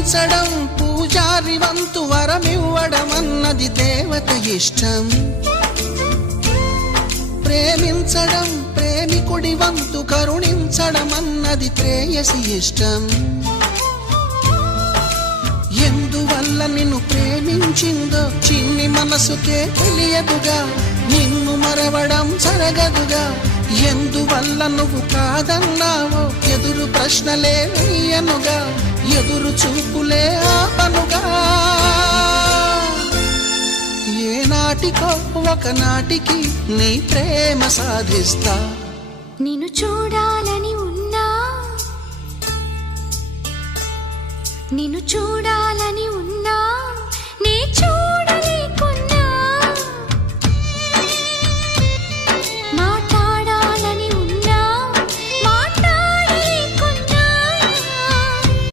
పూజించడం పూజారి వంతు వరమివ్వడం అన్నది దేవత ఇష్టం. ప్రేమించడం ప్రేమికుడి వంతు కరుణించడం అన్నది ప్రేయసి ఇష్టం. ఎందువల్ల నిన్ను ప్రేమించిందో చిన్ని మనసుకే తెలియదుగా, నిన్ను మరవడం జరగదుగా. ఎందువల్ల నువ్వు కాదన్నావో ఎదురు ప్రశ్నలే వేయనుగా, ఎదురు చూపులే ఆపనుగా. ఏనాటికో ఒకనాటికి నీ ప్రేమ సాధిస్తా. నిన్ను చూడాలని ఉన్నా, నిన్ను చూడాలని ఉన్నా,